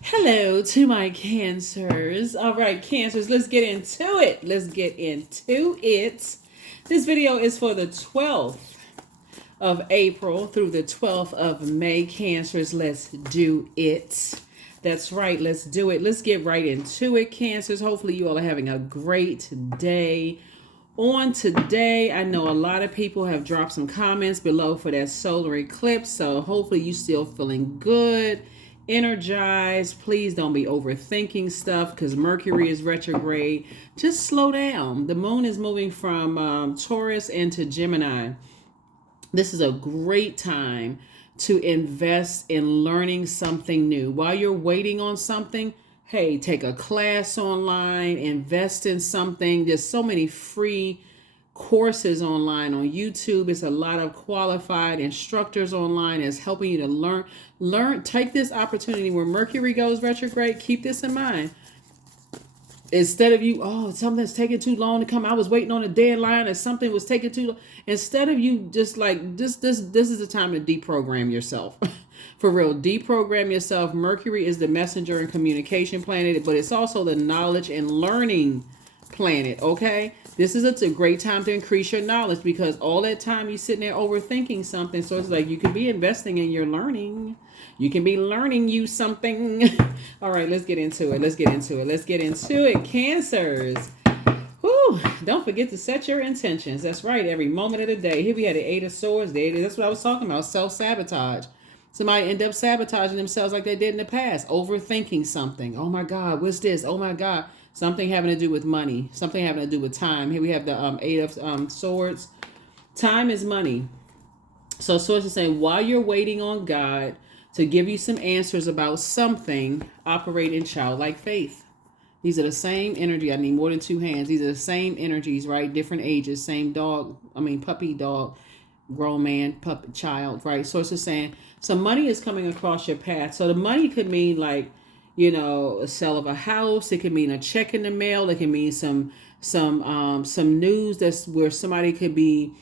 Hello to my cancers. All right, cancers, let's get into it. This video is for the 12th of April through the 12th of May. Cancers, let's do it. That's right, let's do it. Let's get right into it, cancers. Hopefully you all are having a great day. On today, I know a lot of people have dropped some comments below for that solar eclipse, so hopefully you still feeling good, energized. Please don't be overthinking stuff because Mercury is retrograde. Just slow down. The moon is moving from Taurus into Gemini. This is a great time to invest in learning something new. While you're waiting on something, hey, take a class online, invest in something. There's so many free courses online on YouTube. It's a lot of qualified instructors online that's helping you to learn. Take this opportunity where Mercury goes retrograde. Keep this in mind. Instead of you, something's taking too long to come. I was waiting on a deadline, or something was taking too long. Instead of you just like this is the time to deprogram yourself. For real, deprogram yourself. Mercury is the messenger and communication planet, but it's also the knowledge and learning planet. Okay, this is a great time to increase your knowledge because all that time you sitting there overthinking something. So it's like you could be investing in your learning. You can be learning you something. All right, let's get into it. Cancers. Whew, don't forget to set your intentions. That's right, every moment of the day. Here we had the Eight of Swords. That's what I was talking about, self-sabotage. Somebody end up sabotaging themselves like they did in the past, overthinking something. Oh my God, what's this? Oh my God, something having to do with money, something having to do with time. Here we have the Eight of Swords. Time is money. So Swords is saying, while you're waiting on God to give you some answers about something, operate in childlike faith. These are the same energy. I need more than two hands. These are the same energies, right? Different ages, same puppy, dog, grown man, puppy, child, right? So it's just saying some money is coming across your path. So the money could mean like, a sale of a house. It could mean a check in the mail. It can mean some news that's where somebody could be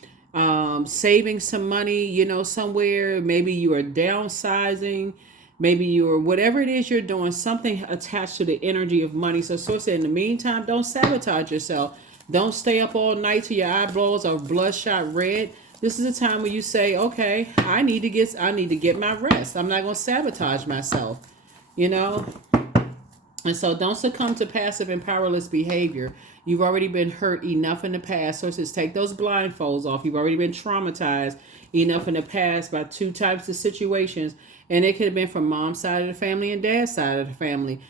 saving some money, somewhere. Maybe you are downsizing. Maybe you're whatever it is you're doing, something attached to the energy of money. So in the meantime, don't sabotage yourself. Don't stay up all night till your eyeballs are bloodshot red. This is a time where you say, okay, I need to get my rest. I'm not going to sabotage myself, And so don't succumb to passive and powerless behavior. You've already been hurt enough in the past. So it says take those blindfolds off. You've already been traumatized enough in the past by two types of situations. And it could have been from mom's side of the family and dad's side of the family.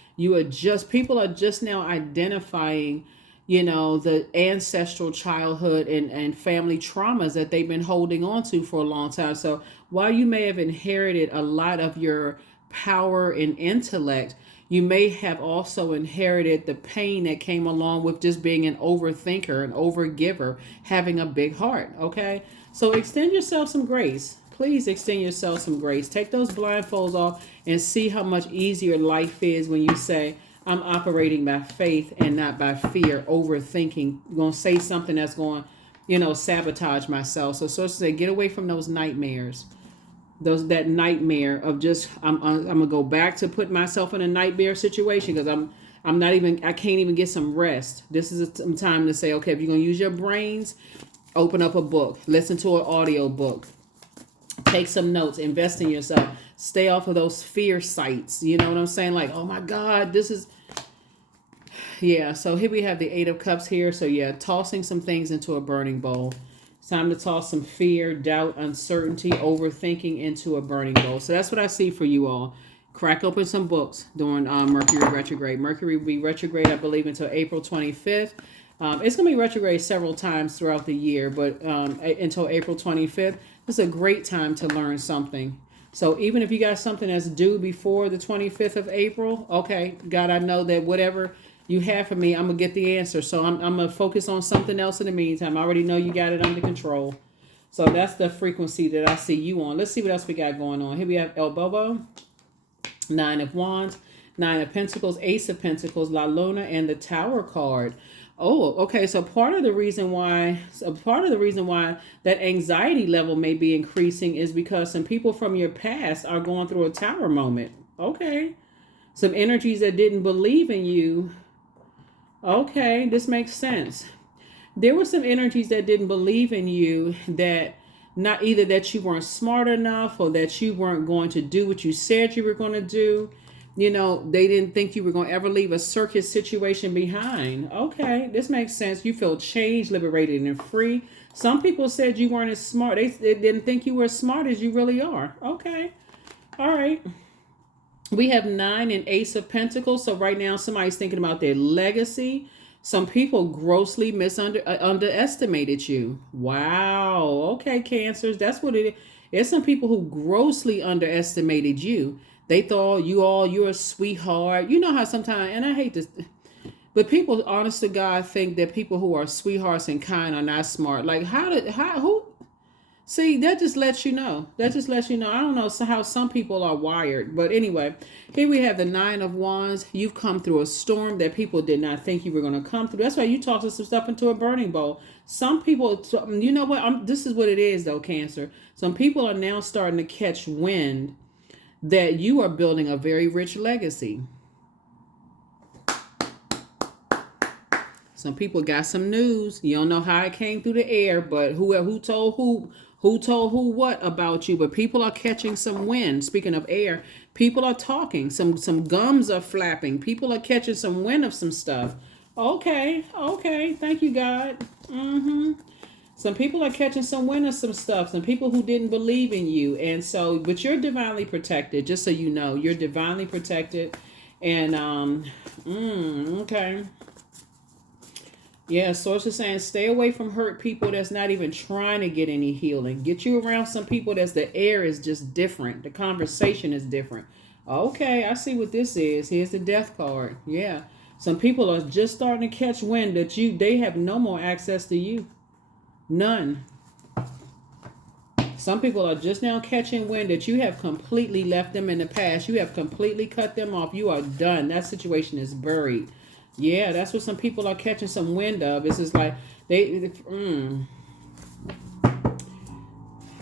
People are just now identifying, the ancestral childhood and family traumas that they've been holding on to for a long time. So while you may have inherited a lot of your power and intellect, you may have also inherited the pain that came along with just being an overthinker, an overgiver, having a big heart. Okay, so extend yourself some grace. Please extend yourself some grace. Take those blindfolds off and see how much easier life is when you say, I'm operating by faith and not by fear, overthinking. I'm going to say something that's going, sabotage myself. So to say, get away from those nightmares. That nightmare of just I'm gonna go back to put myself in a nightmare situation because I can't even get some rest. This is some time to say, okay, if you're gonna use your brains, open up a book, listen to an audio book, take some notes, invest in yourself, stay off of those fear sites. You know what I'm saying? Like, oh my God, this is so here we have the Eight of Cups here. So tossing some things into a burning bowl. Time to toss some fear, doubt, uncertainty, overthinking into a burning bowl. So that's what I see for you all. Crack open some books during Mercury retrograde. Mercury will be retrograde, I believe, until April 25th. It's going to be retrograde several times throughout the year, but until April 25th, it's a great time to learn something. So even if you got something that's due before the 25th of April, okay, God, I know that whatever you have for me, I'm going to get the answer. So I'm going to focus on something else in the meantime. I already know you got it under control. So that's the frequency that I see you on. Let's see what else we got going on. Here we have El Bobo, Nine of Wands, Nine of Pentacles, Ace of Pentacles, La Luna, and the Tower card. Oh, okay. So part of the reason why that anxiety level may be increasing is because some people from your past are going through a tower moment. Okay. Some energies that didn't believe in you. Okay, this makes sense. There were some energies that didn't believe in you, that not either that you weren't smart enough or that you weren't going to do what you said you were going to do. You know, they didn't think you were going to ever leave a circus situation behind. Okay, this makes sense. You feel changed, liberated, and free. Some people said you weren't as smart. They didn't think you were as smart as you really are. Okay, all right. We have 9 and Ace of Pentacles. So right now somebody's thinking about their legacy. Some people grossly underestimated you. Wow. Okay, Cancers. That's what it is. There's some people who grossly underestimated you. They thought you're a sweetheart. You know how sometimes, and I hate this, but people, honest to God, think that people who are sweethearts and kind are not smart. Like, who? See, that just lets you know. That just lets you know. I don't know how some people are wired. But anyway, here we have the 9 of Wands. You've come through a storm that people did not think you were going to come through. That's why you tossed some stuff into a burning bowl. Some people, you know what? This is what it is, though, Cancer. Some people are now starting to catch wind that you are building a very rich legacy. Some people got some news. You don't know how it came through the air, but who told who what about you? But people are catching some wind. Speaking of air, people are talking. Some gums are flapping. People are catching some wind of some stuff. Okay. Thank you, God. Some people are catching some wind of some stuff. Some people who didn't believe in you. And so, but you're divinely protected, just so you know. You're divinely protected. And, okay. Yeah, Source is saying stay away from hurt people that's not even trying to get any healing. Get you around some people that's the air is just different. The conversation is different. Okay, I see what this is. Here's the death card. Yeah. Some people are just starting to catch wind that they have no more access to you. None. Some people are just now catching wind that you have completely left them in the past. You have completely cut them off. You are done. That situation is buried. Yeah, that's what some people are catching some wind of. It's just like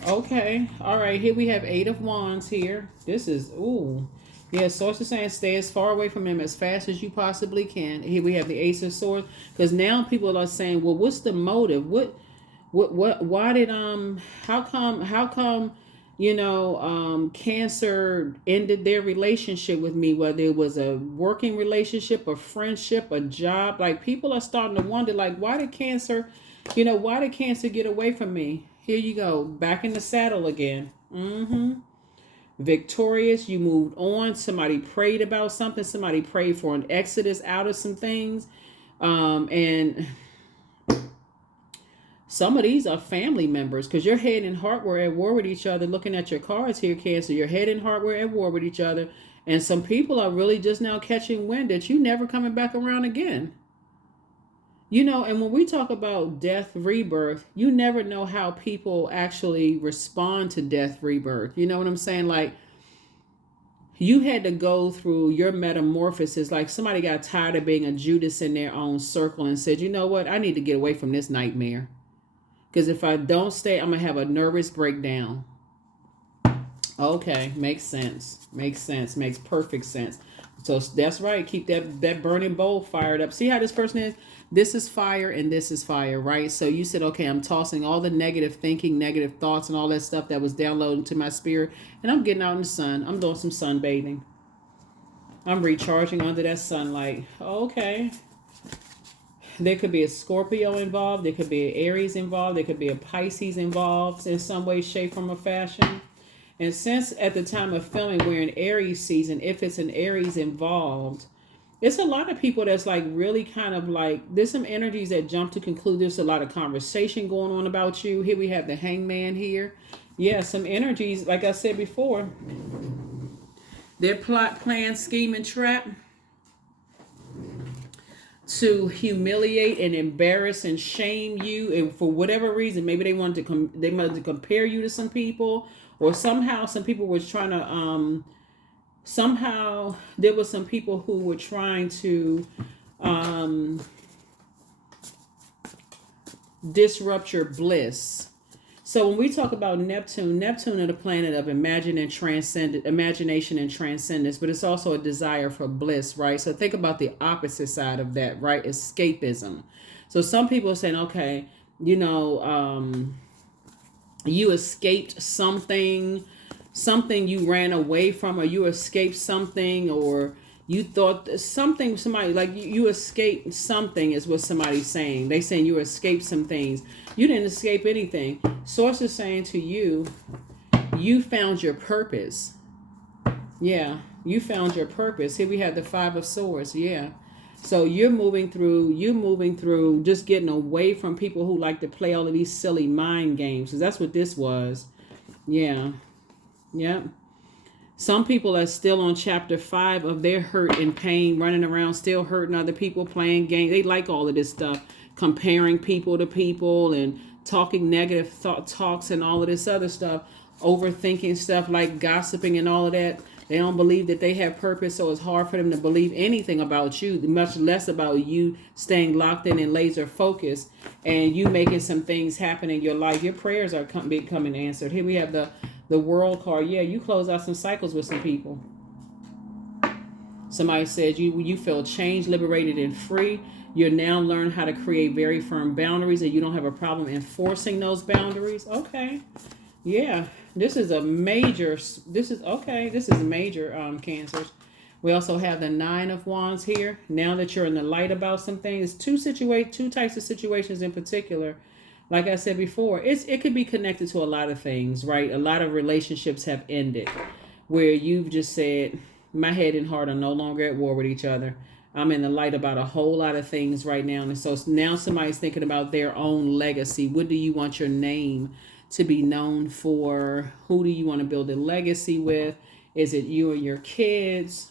Okay. All right. Here we have 8 of Wands here. This is, ooh. Yeah, Source is saying stay as far away from them as fast as you possibly can. Here we have the Ace of Swords. Because now people are saying, well, what's the motive? Why did, how come, Cancer ended their relationship with me, whether it was a working relationship, a friendship, a job. Like, people are starting to wonder, like, why did Cancer get away from me? Here you go, back in the saddle again. Victorious, you moved on. Somebody prayed about something. Somebody prayed for an exodus out of some things. And some of these are family members, because your head and heart were at war with each other. Looking at your cards here, Cancer, your head and heart were at war with each other. And some people are really just now catching wind that you never coming back around again. And when we talk about death, rebirth, you never know how people actually respond to death, rebirth. You know what I'm saying? Like, you had to go through your metamorphosis. Like, somebody got tired of being a Judas in their own circle and said, you know what? I need to get away from this nightmare. Because if I don't stay, I'm going to have a nervous breakdown. Okay, makes sense. Makes perfect sense. So that's right. Keep that burning bowl fired up. See how this person is? This is fire and this is fire, right? So you said, okay, I'm tossing all the negative thinking, negative thoughts, and all that stuff that was downloaded to my spirit, and I'm getting out in the sun. I'm doing some sunbathing. I'm recharging under that sunlight. Okay. There could be a Scorpio involved. There could be an Aries involved. There could be a Pisces involved in some way, shape, form, or fashion. And since at the time of filming we're in Aries season, if it's an Aries involved, it's a lot of people that's like really kind of like, there's some energies that jump to conclude there's a lot of conversation going on about you. Here we have the Hangman here. Yeah, some energies, like I said before, their plot, plan, scheme, and trap to humiliate and embarrass and shame you, and for whatever reason, maybe they wanted to compare you to some people, or somehow some people were trying to somehow there was some people who were trying to disrupt your bliss. So when we talk about Neptune, Neptune is the planet of imagination and transcendence, but it's also a desire for bliss, right? So think about the opposite side of that, right? Escapism. So some people are saying, okay, you know, you escaped something you ran away from, or you escaped something, or you thought something, somebody like you escaped something is what somebody's saying. They saying you escaped some things. You didn't escape anything. Source is saying to you, you found your purpose. Yeah, you found your purpose. Here we have the Five of Swords. Yeah. So you're moving through just getting away from people who like to play all of these silly mind games. Because that's what this was. Yeah. Yeah. Some people are still on chapter 5 of their hurt and pain, running around, still hurting other people, playing games. They like all of this stuff, comparing people to people and talking negative talks and all of this other stuff, overthinking stuff like gossiping and all of that. They don't believe that they have purpose, so it's hard for them to believe anything about you, much less about you staying locked in and laser focused and you making some things happen in your life. Your prayers are becoming answered. Here we have the World card. Yeah, you close out some cycles with some people. Somebody said you feel changed, liberated, and free. You're now learn how to create very firm boundaries, and you don't have a problem enforcing those boundaries. Okay. Yeah, this is major Cancers. We also have the Nine of Wands here. Now that you're in the light about some things, two types of situations in particular. Like I said before, it could be connected to a lot of things, right? A lot of relationships have ended where you've just said, my head and heart are no longer at war with each other. I'm in the light about a whole lot of things right now. And so now somebody's thinking about their own legacy. What do you want your name to be known for? Who do you want to build a legacy with? Is it you and your kids?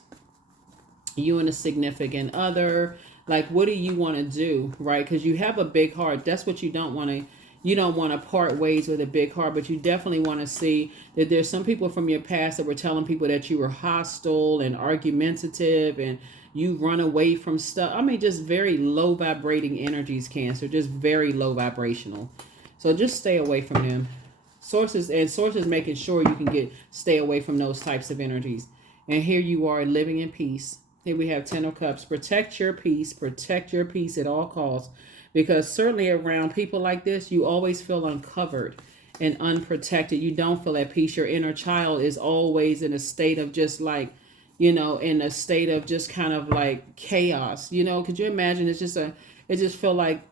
You and a significant other? Like, what do you want to do, right? Because you have a big heart. That's what you don't want to. You don't want to part ways with a big heart, but you definitely want to see that there's some people from your past that were telling people that you were hostile and argumentative and you run away from stuff. I mean, just very low vibrating energies, Cancer, just very low vibrational. So just stay away from them. Sources making sure you can stay away from those types of energies. And here you are living in peace. Here we have Ten of Cups. Protect your peace at all costs. Because certainly around people like this, you always feel uncovered and unprotected. You don't feel at peace. Your inner child is always in a state of just like, in a state of just kind of like chaos. Could you imagine? It just feel like,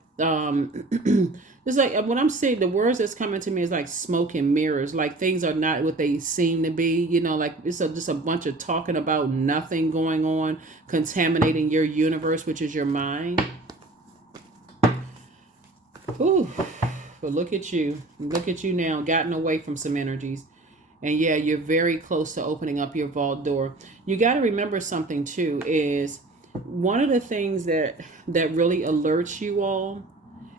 it's like when I'm saying the words that's coming to me is like smoke and mirrors. Like things are not what they seem to be. Like it's just a bunch of talking about nothing going on, contaminating your universe, which is your mind. Ooh, but look at you now, gotten away from some energies. And yeah, you're very close to opening up your vault door. You got to remember something too, is one of the things that really alerts you all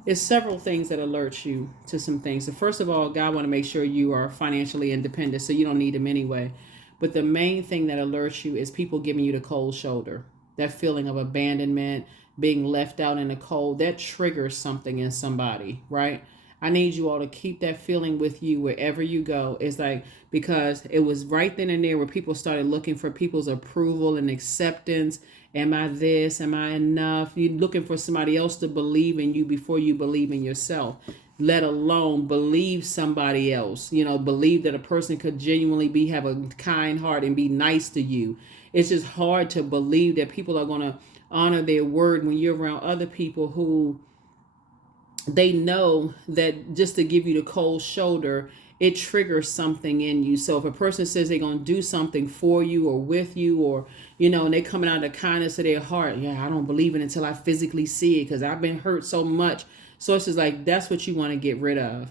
is several things that alert you to some things. So first of all, God want to make sure you are financially independent, so you don't need him anyway. But the main thing that alerts you is people giving you the cold shoulder. That feeling of abandonment, being left out in the cold, that triggers something in somebody, right? I need you all to keep that feeling with you wherever you go. It's like, because it was right then and there where people started looking for people's approval and acceptance. Am I this? Am I enough? You're looking for somebody else to believe in you before you believe in yourself, let alone believe somebody else. Believe that a person could genuinely have a kind heart and be nice to you. It's just hard to believe that people are going to honor their word when you're around other people who they know that just to give you the cold shoulder, it triggers something in you. So if a person says they're going to do something for you or with you, or, and they coming out of the kindness of their heart, I don't believe it until I physically see it because I've been hurt so much. So it's just like, that's what you want to get rid of.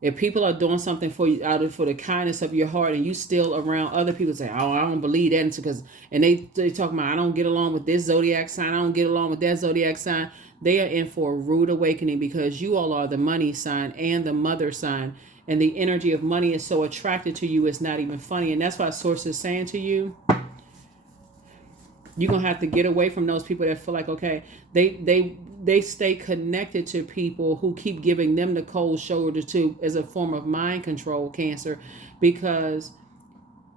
If people are doing something for you for the kindness of your heart, and you still around other people say, oh, I don't believe that, and they talk about, I don't get along with this zodiac sign, I don't get along with that zodiac sign. They are in for a rude awakening, because you all are the money sign and the mother sign, and the energy of money is so attracted to you, it's not even funny. And that's why Source is saying to you, You're going to have to get away from those people that feel like, okay, they stay connected to people who keep giving them the cold shoulder too, as a form of mind control, Cancer, because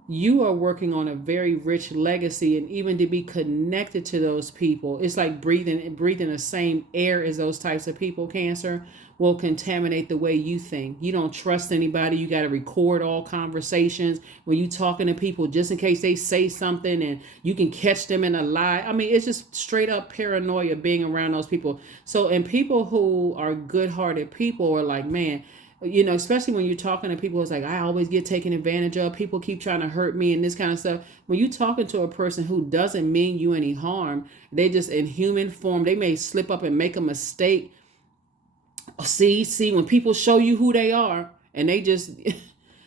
you are working on a very rich legacy, and even to be connected to those people, it's like breathing the same air as those types of people, Cancer, will contaminate the way you think. You don't trust anybody. You got to record all conversations when you talking to people, just in case they say something and you can catch them in a lie. I mean, it's just straight up paranoia being around those people. So, and people who are good-hearted people are like, man, especially when you're talking to people, it's like, I always get taken advantage of. People keep trying to hurt me and this kind of stuff. When you're talking to a person who doesn't mean you any harm, they just in human form, they may slip up and make a mistake. See, when people show you who they are and they just,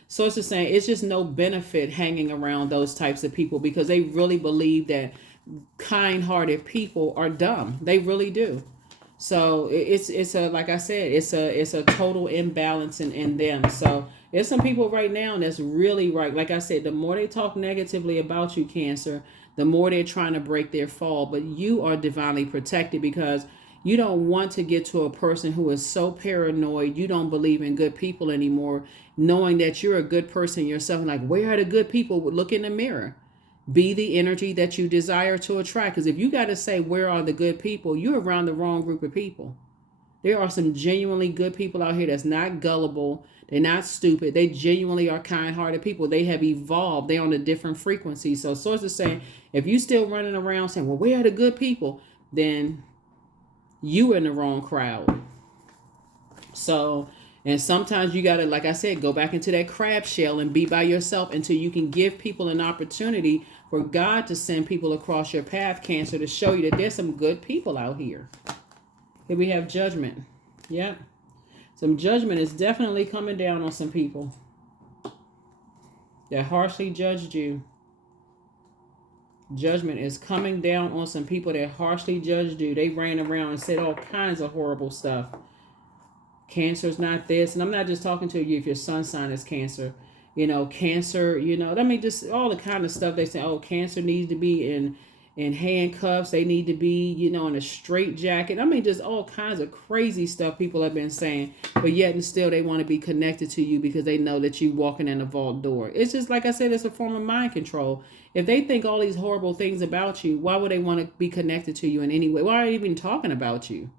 so it's just saying, it's just no benefit hanging around those types of people, because they really believe that kind-hearted people are dumb. They really do. So it's a, like I said, it's a total imbalance in them. So there's some people right now that's really right. Like I said, the more they talk negatively about you, Cancer, the more they're trying to break their fall. But you are divinely protected, because you don't want to get to a person who is so paranoid, you don't believe in good people anymore, knowing that you're a good person yourself. And like, where are the good people? Look in the mirror. Be the energy that you desire to attract. Because if you got to say, where are the good people, you're around the wrong group of people. There are some genuinely good people out here that's not gullible. They're not stupid. They genuinely are kind-hearted people. They have evolved. They're on a different frequency. So source is saying, if you still running around saying, well, where are the good people? Then you in the wrong crowd. So, and sometimes you got to, like I said, go back into that crab shell and be by yourself until you can give people an opportunity for God to send people across your path, Cancer, to show you that there's some good people out here. Here we have Judgment. Yep. Some judgment is definitely coming down on some people that harshly judged you. Judgment is coming down on some people that harshly judged you. They ran around and said all kinds of horrible stuff. Cancer's not this. And I'm not just talking to you if your sun sign is Cancer. Cancer, I mean, just all the kind of stuff they say, oh, Cancer needs to be in handcuffs. They need to be, in a straight jacket. I mean, just all kinds of crazy stuff people have been saying. But yet and still they want to be connected to you because they know that you walking in a vault door. It's just, like I said, it's a form of mind control. If they think all these horrible things about you, why would they want to be connected to you in any way? Why are they even talking about you?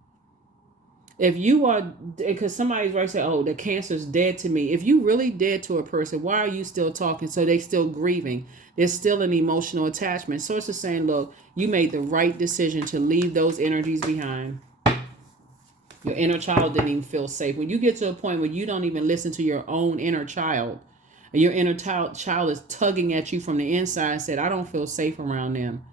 If you are, because somebody's right, say, oh, the Cancer's dead to me. If you really dead to a person, why are you still talking? So they still grieving. There's still an emotional attachment. So it's just saying, look, you made the right decision to leave those energies behind. Your inner child didn't even feel safe. When you get to a point where you don't even listen to your own inner child, and your inner child is tugging at you from the inside and said, I don't feel safe around them,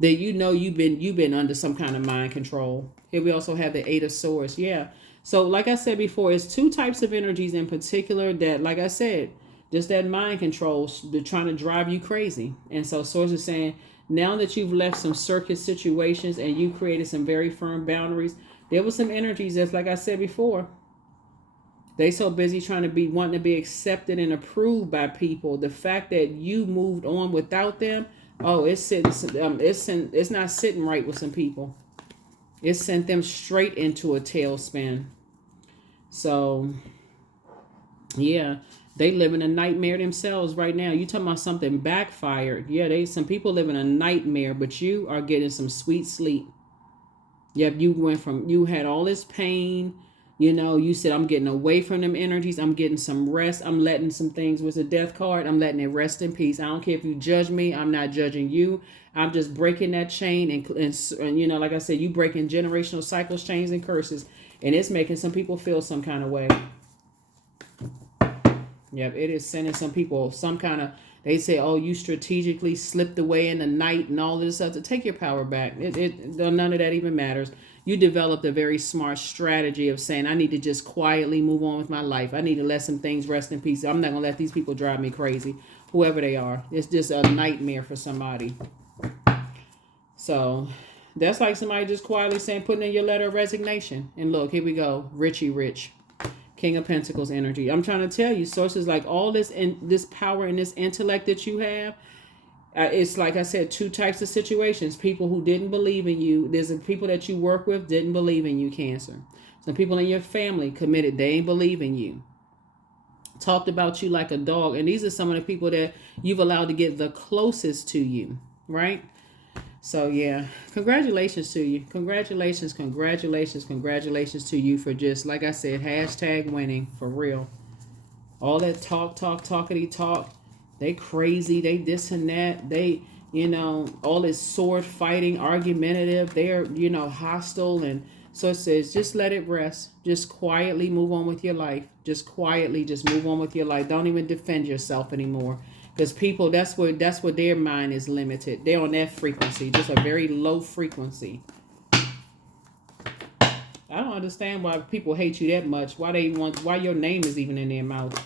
then you've been under some kind of mind control. Here we also have the Eight of Swords. Yeah. So like I said before, it's two types of energies in particular that, like I said, just that mind control, they're trying to drive you crazy. And so Swords is saying, now that you've left some circus situations and you created some very firm boundaries, there was some energies that's, like I said before, they so busy trying to wanting to be accepted and approved by people. The fact that you moved on without them, oh, it's not sitting right with some people. It sent them straight into a tailspin. So, yeah, they live in a nightmare themselves right now. You talking about something backfired? Yeah, some people live in a nightmare, but you are getting some sweet sleep. Yep, you had all this pain. You said, I'm getting away from them energies. I'm getting some rest. I'm letting some things with the Death card. I'm letting it rest in peace. I don't care if you judge me. I'm not judging you. I'm just breaking that chain. And like I said, you breaking generational cycles, chains, and curses. And it's making some people feel some kind of way. Yep, it is sending some people some kind of, they say, oh, you strategically slipped away in the night and all this stuff to take your power back. None of that even matters. You developed a very smart strategy of saying, I need to just quietly move on with my life. I need to let some things rest in peace. I'm not going to let these people drive me crazy, whoever they are. It's just a nightmare for somebody. So that's like somebody just quietly saying, putting in your letter of resignation. And look, here we go. Richie Rich. King of Pentacles energy. I'm trying to tell you, sources, like all this power and this intellect that you have, It's like I said, two types of situations. People who didn't believe in you. There's the people that you work with didn't believe in you, Cancer. Some people in your family committed. They ain't believe in you. Talked about you like a dog. And these are some of the people that you've allowed to get the closest to you, right? So yeah, congratulations to you. Congratulations, congratulations, congratulations to you for just, like I said, hashtag winning for real. All that talkity talk. They crazy. They this and that. They, all this sword fighting, argumentative. They're, hostile. And so it says, just let it rest. Just quietly move on with your life. Just quietly, just move on with your life. Don't even defend yourself anymore. Because people, that's where their mind is limited. They're on that frequency, just a very low frequency. I don't understand why people hate you that much. Why your name is even in their mouth.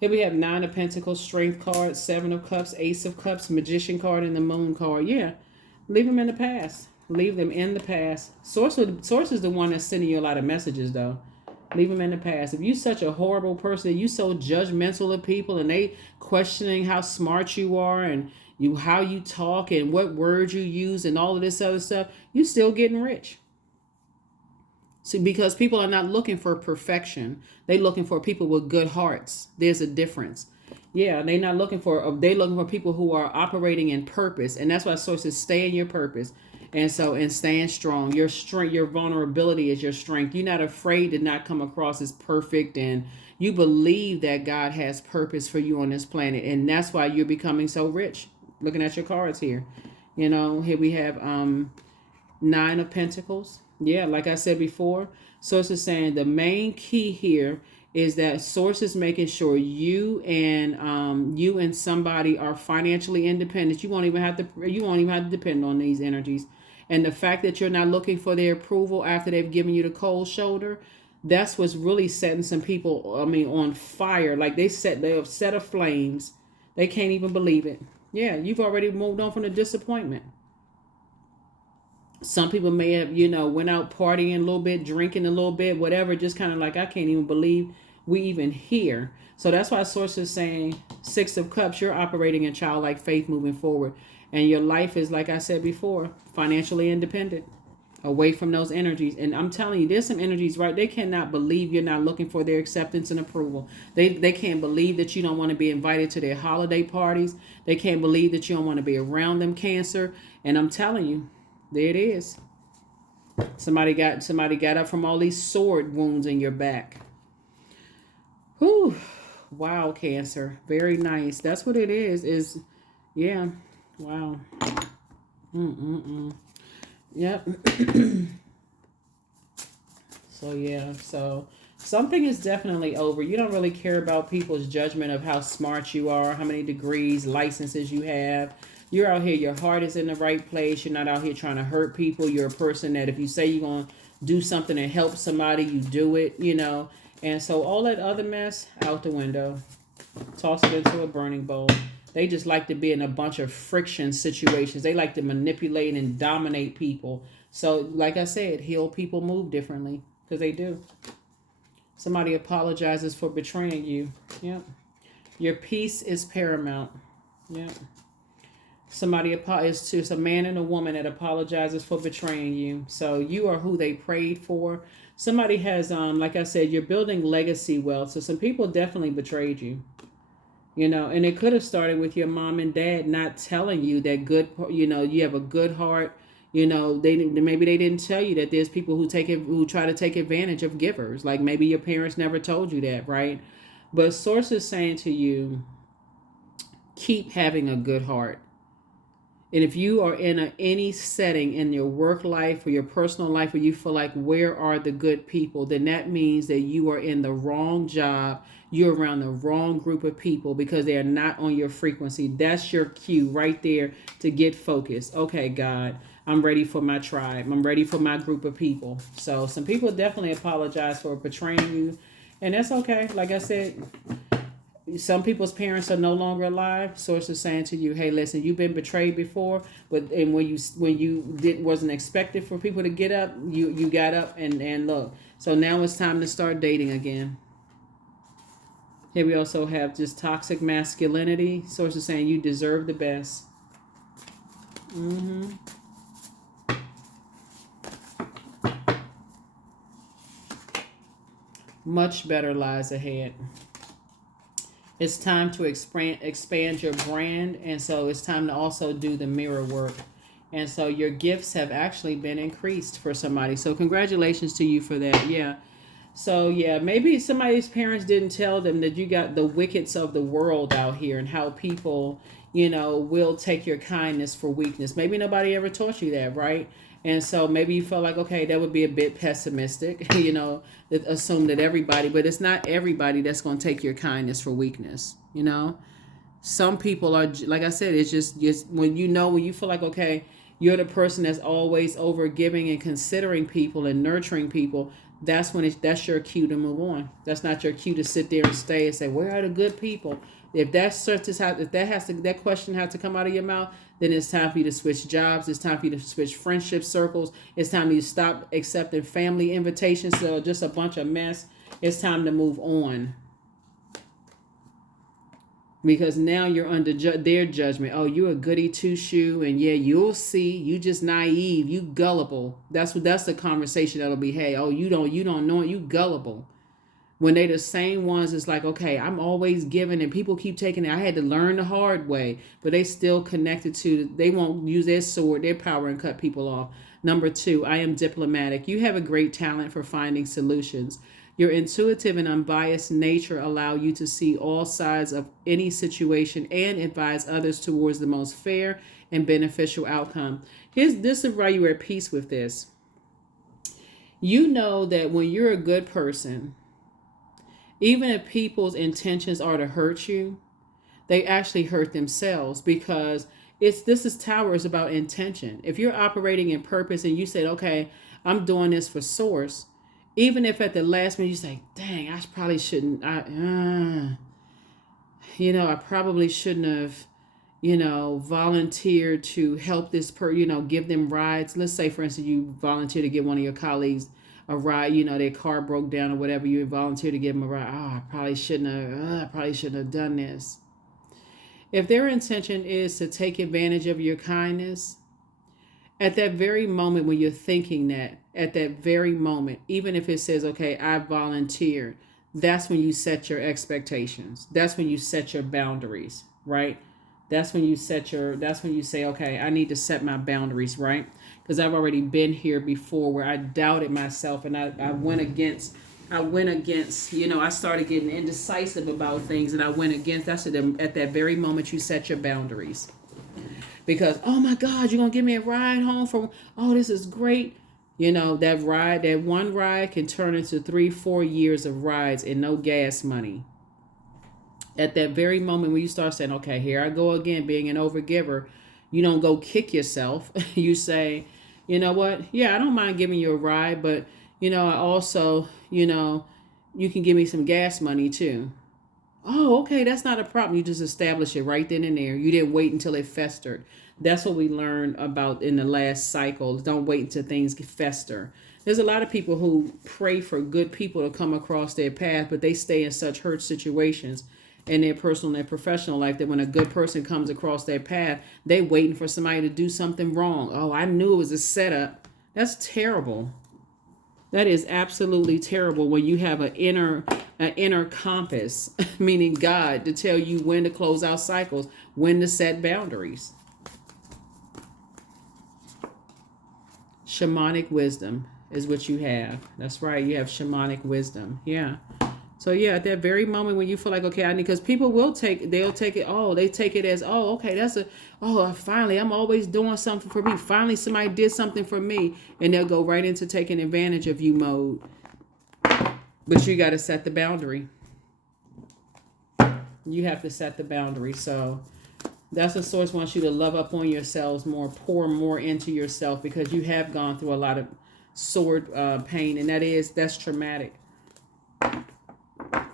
Here we have 9 of Pentacles, Strength card, 7 of Cups, Ace of Cups, Magician card, and the Moon card. Yeah, leave them in the past. Leave them in the past. Source is the one that's sending you a lot of messages, though. Leave them in the past. If you're such a horrible person, you so judgmental of people, and they questioning how smart you are and how you talk and what words you use and all of this other stuff, you still getting rich. See, because people are not looking for perfection. They're looking for people with good hearts. There's a difference. Yeah, they're looking for people who are operating in purpose. And that's why sources stay in your purpose. And stand strong. Your strength, your vulnerability is your strength. You're not afraid to not come across as perfect, and you believe that God has purpose for you on this planet. And that's why you're becoming so rich. Looking at your cards here. Here we have 9 of Pentacles. Yeah, like I said before, Source is saying the main key here is that Source is making sure you and somebody are financially independent. You won't even have to depend on these energies. And the fact that you're not looking for their approval after they've given you the cold shoulder, that's what's really setting some people, on fire. Like they're set of flames. They can't even believe it. Yeah, you've already moved on from the disappointment. Some people may have, went out partying a little bit, drinking a little bit, whatever, just kind of like, I can't even believe we even here. So that's why Source is saying 6 of Cups, you're operating in childlike faith moving forward. And your life is, like I said before, financially independent, away from those energies. And I'm telling you, there's some energies, right? They cannot believe you're not looking for their acceptance and approval. They can't believe that you don't want to be invited to their holiday parties. They can't believe that you don't want to be around them, Cancer. And I'm telling you, there it is. Somebody got up from all these sword wounds in your back. Whew. Wow, Cancer. Very nice. That's what it is. Yeah. Wow. Yep. So something is definitely over. You don't really care about people's judgment of how smart you are, how many degrees, licenses you have. You're out here, your heart is in the right place. You're not out here trying to hurt people. You're a person that if you say you're going to do something and help somebody, you do it, And so all that other mess, out the window. Toss it into a burning bowl. They just like to be in a bunch of friction situations. They like to manipulate and dominate people. So, like I said, heal people move differently because they do. Somebody apologizes for betraying you. Yep. Your peace is paramount. Yep. It's a man and a woman that apologizes for betraying you. So you are who they prayed for. Somebody has, like I said, you're building legacy wealth. So some people definitely betrayed you. And it could have started with your mom and dad not telling you that you have a good heart. Maybe they didn't tell you that there's people who try to take advantage of givers. Like maybe your parents never told you that, right? But Source is saying to you, keep having a good heart. And if you are in any setting in your work life or your personal life where you feel like, where are the good people? Then that means that you are in the wrong job. You're around the wrong group of people because they are not on your frequency. That's your cue right there to get focused. Okay, God, I'm ready for my tribe. I'm ready for my group of people. So some people definitely apologize for betraying you. And that's okay. Like I said, some people's parents are no longer alive. Source is saying to you, hey, listen, you've been betrayed before, and when you wasn't expected for people to get up, you got up and look. So now it's time to start dating again. Here we also have just toxic masculinity. Source is saying you deserve the best. Mm-hmm. Much better lies ahead. It's time to expand your brand, and so it's time to also do the mirror work. And so your gifts have actually been increased for somebody. So congratulations to you for that. Yeah. So yeah, maybe somebody's parents didn't tell them that you got the wickets of the world out here and how people, will take your kindness for weakness. Maybe nobody ever taught you that, right? And so maybe you felt like, okay, that would be a bit pessimistic, that assume that everybody, but it's not everybody that's going to take your kindness for weakness. Some people are, like I said, it's just when you feel like, okay, you're the person that's always over giving and considering people and nurturing people. That's your cue to move on. That's not your cue to sit there and stay and say, where are the good people? If that question has to come out of your mouth, then it's time for you to switch jobs. It's time for you to switch friendship circles. It's time for you to stop accepting family invitations. So just a bunch of mess. It's time to move on. Because now you're under their judgment. Oh, you're a goody two shoe, and yeah, you'll see. You just naive. You gullible. That's the conversation that'll be. Hey, oh, you don't know it. You gullible. When they the same ones, it's like, okay, I'm always giving, and people keep taking it. I had to learn the hard way, but they still connected to. They won't use their sword, their power, and cut people off. Number 2, I am diplomatic. You have a great talent for finding solutions. Your intuitive and unbiased nature allow you to see all sides of any situation and advise others towards the most fair and beneficial outcome. This is why you are at peace with this. You know that when you're a good person, even if people's intentions are to hurt you, they actually hurt themselves, because this tower is about intention. If you're operating in purpose and you said, okay, I'm doing this for source, even if at the last minute you say, dang, I probably shouldn't, I probably shouldn't have, volunteered to help this give them rides. Let's say, for instance, you volunteer to give one of your colleagues a ride, their car broke down or whatever, you volunteer to give them a ride. Oh, I probably shouldn't have done this. If their intention is to take advantage of your kindness, at that very moment when you're thinking that, at that very moment, even if it says, okay, I volunteered, that's when you set your expectations. That's when you set your boundaries, right? That's when you say, okay, I need to set my boundaries, right? Because I've already been here before where I doubted myself, and I went against, I started getting indecisive about things, and I went against. That's at that very moment you set your boundaries. Because, oh my God, you're going to give me a ride home from, oh, this is great. That one ride can turn into 3-4 years of rides and no gas money. At that very moment when you start saying, okay, here I go again, being an overgiver, you don't go kick yourself. You say, you know what? Yeah, I don't mind giving you a ride, but, I also, you can give me some gas money too. Oh, okay, that's not a problem. You just establish it right then and there. You didn't wait until it festered. That's what we learned about in the last cycle. Don't wait until things fester. There's a lot of people who pray for good people to come across their path, but they stay in such hurt situations in their personal and their professional life that when a good person comes across their path, they waiting for somebody to do something wrong. Oh, I knew it was a setup. That's terrible. That is absolutely terrible when you have an inner compass, meaning God, to tell you when to close out cycles, when to set boundaries. Shamanic wisdom is what you have. That's right. You have shamanic wisdom. Yeah. So yeah, at that very moment when you feel like, okay, because people they'll take it, they take it as, oh, okay, finally, I'm always doing something for me. Finally, somebody did something for me. And they'll go right into taking advantage of you mode. But you got to set the boundary. You have to set the boundary. So that's the source wants you to love up on yourselves more, pour more into yourself, because you have gone through a lot of sword pain, and that's traumatic.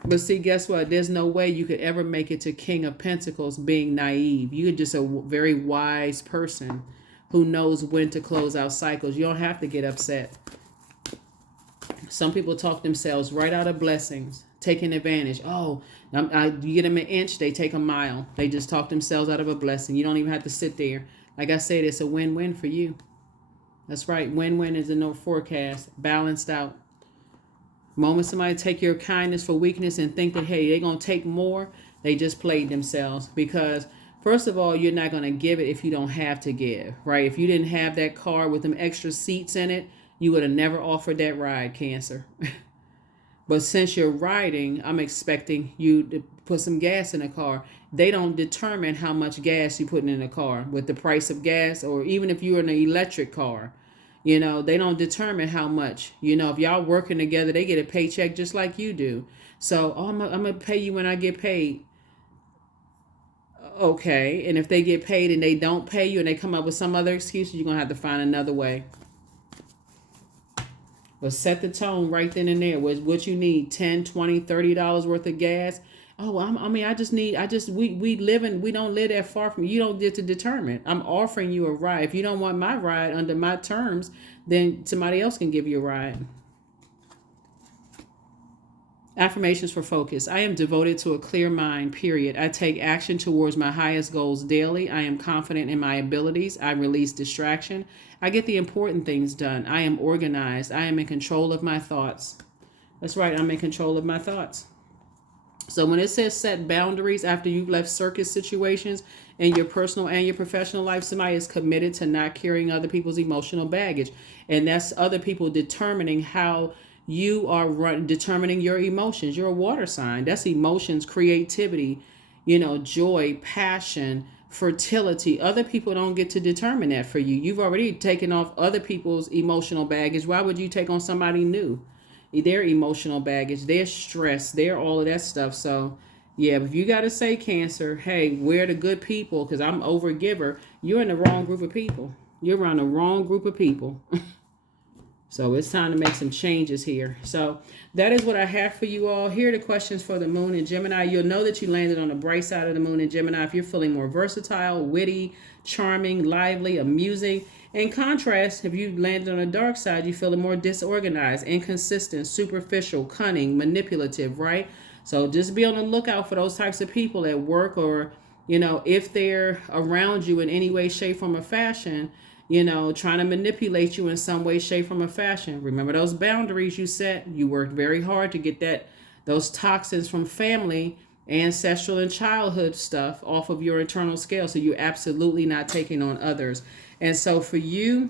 But see, guess what? There's no way you could ever make it to King of Pentacles being naive. You're just a very wise person who knows when to close out cycles. You don't have to get upset. Some people talk themselves right out of blessings, taking advantage. Oh, You get them an inch, they take a mile. They just talk themselves out of a blessing. You don't even have to sit there. Like I said, it's a win-win for you. That's right. Win-win is a no forecast, balanced out. Moment somebody take your kindness for weakness and think that, hey, they're going to take more, they just played themselves. Because first of all, you're not going to give it if you don't have to give, right? If you didn't have that car with them extra seats in it, you would have never offered that ride, Cancer. But since you're riding, I'm expecting you to put some gas in the car. They don't determine how much gas you're putting in the car with the price of gas, or even if you're in an electric car. You know, they don't determine how much. You know, if y'all working together, they get a paycheck just like you do. So, I'm going to pay you when I get paid. Okay. And if they get paid and they don't pay you and they come up with some other excuse, you're going to have to find another way. But set the tone right then and there with what you need. $10, $20, $30 worth of gas. Oh, we don't live that far from you. You don't get to determine. I'm offering you a ride. If you don't want my ride under my terms, then somebody else can give you a ride. Affirmations for focus. I am devoted to a clear mind, period. I take action towards my highest goals daily. I am confident in my abilities. I release distraction. I get the important things done. I am organized. I am in control of my thoughts. That's right. I'm in control of my thoughts. So when it says set boundaries after you've left circus situations in your personal and your professional life, somebody is committed to not carrying other people's emotional baggage. And that's other people determining how you are determining your emotions. You're a water sign. That's emotions, creativity, joy, passion, fertility. Other people don't get to determine that for you. You've already taken off other people's emotional baggage. Why would you take on somebody new? Their emotional baggage, their stress, their all of that stuff. So yeah, if you got to say, Cancer, hey, we're the good people because I'm over giver, you're in the wrong group of people. You're around the wrong group of people. So it's time to make some changes here. So that is what I have for you all. Here are the questions for the moon in Gemini. You'll know that you landed on the bright side of the moon in Gemini if you're feeling more versatile, witty, charming, lively, amusing. In contrast, if you landed on the dark side, you're feeling more disorganized, inconsistent, superficial, cunning, manipulative, right? So just be on the lookout for those types of people at work, or, if they're around you in any way, shape, form, or fashion, trying to manipulate you in some way, shape, form, or fashion. Remember those boundaries you set. You worked very hard to get those toxins from family, ancestral, and childhood stuff off of your internal scale. So you're absolutely not taking on others. And so for you,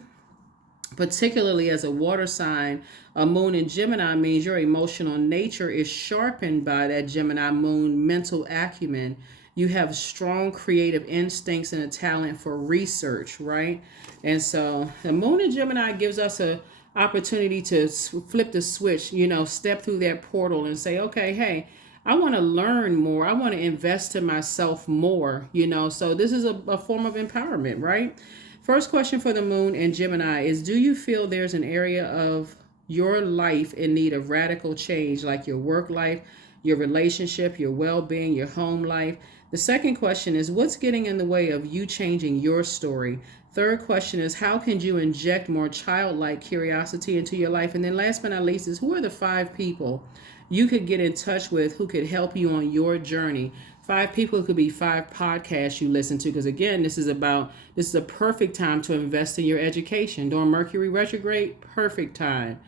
particularly as a water sign, a moon in Gemini means your emotional nature is sharpened by that Gemini moon mental acumen. You have strong creative instincts and a talent for research, right? And so the moon in Gemini gives us a opportunity to flip the switch, step through that portal and say, okay, hey, I want to learn more. I want to invest in myself more, so this is a form of empowerment, right? First question for the moon in Gemini is, do you feel there's an area of your life in need of radical change, like your work life, your relationship, your well-being, your home life? The second question is, what's getting in the way of you changing your story? Third question is, how can you inject more childlike curiosity into your life? And then last but not least is, who are the 5 people you could get in touch with who could help you on your journey? 5 people could be 5 podcasts you listen to, because again, this is a perfect time to invest in your education. During Mercury retrograde, perfect time.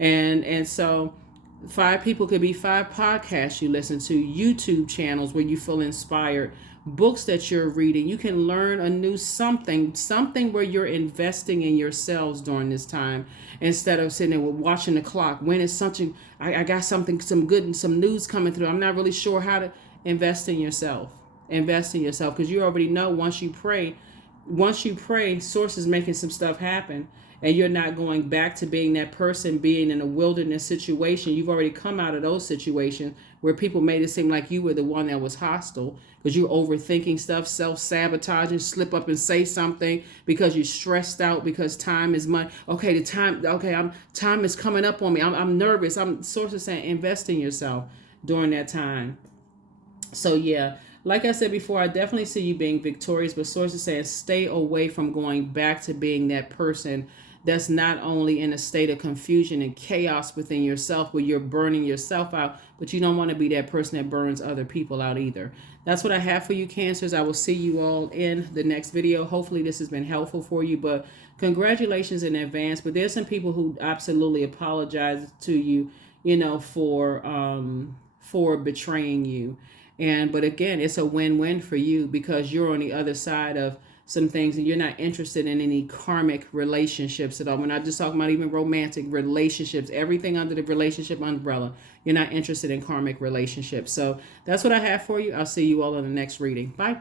And so 5 people could be 5 podcasts you listen to, YouTube channels where you feel inspired, books that you're reading. You can learn a new something where you're investing in yourselves during this time, instead of sitting there watching the clock. When is something, I got something, some good and some news coming through. I'm not really sure how to. Invest in yourself, because you already know once you pray, source is making some stuff happen, and you're not going back to being that person, being in a wilderness situation. You've already come out of those situations where people made it seem like you were the one that was hostile because you're overthinking stuff, self-sabotaging, slip up and say something because you're stressed out because time is money. Time is coming up on me. I'm nervous. Source is saying invest in yourself during that time. So yeah, like I said before, I definitely see you being victorious, but sources saying stay away from going back to being that person that's not only in a state of confusion and chaos within yourself where you're burning yourself out, but you don't want to be that person that burns other people out either. That's what I have for you, Cancers. I will see you all in the next video. Hopefully this has been helpful for you, but congratulations in advance. But there's some people who absolutely apologize to you, for betraying you. But again, it's a win-win for you because you're on the other side of some things and you're not interested in any karmic relationships at all. We're not just talking about even romantic relationships, everything under the relationship umbrella. You're not interested in karmic relationships. So that's what I have for you. I'll see you all in the next reading. Bye.